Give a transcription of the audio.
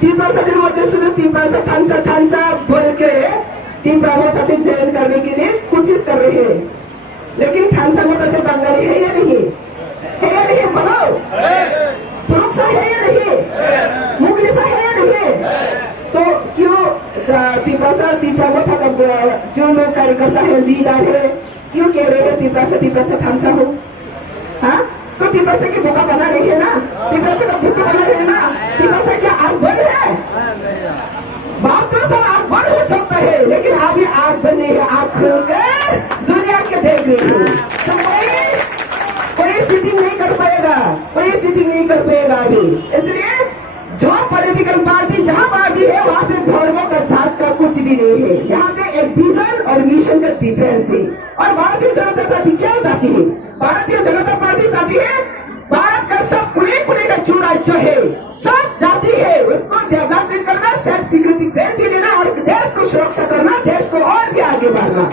तीन मध्य सुनो तीन थानसा बोल के तीन ब्राह्मण जैन करने के लिए कोशिश कर रहे हैं, लेकिन थानसा में तो बंगाली है या नहीं? है या नहीं? बोलो, तुरुक्सा है या नहीं? मुगलिसा है या नहीं? तो क्यों जो लोग कार्यकर्ता है, लीडर है, क्यों कह रहे हैं तीन थानसा हो? हाँ, तो तीन की बोका बना रही है ना, तीन का भूख बना रही है ना, तीन क्या आग बंद है? बात तो सब आग बंद हो सकता है, लेकिन अभी आग बनी है, आग खोलकर दुनिया के देख रही है। तो कोई सीटिंग नहीं कर पाएगा, कोई सीटिंग नहीं कर पाएगा अभी। इसलिए जो पॉलिटिकल पार्टी जहां पार्टी है वहां पे धर्मों का जात का कुछ भी नहीं है। यहाँ पे एक विजन और मिशन का डिफरेंस है। और भारतीय जनता पार्टी क्या चाहती है? भारतीय जनता पार्टी चाहती है भारत का सब खुले का जो राज्य है, सब जाति है, उसको डेवलपमेंट करना, सेल्फ सिक्योरिटी लेना और देश को सुरक्षा करना, देश को और भी आगे बढ़ना।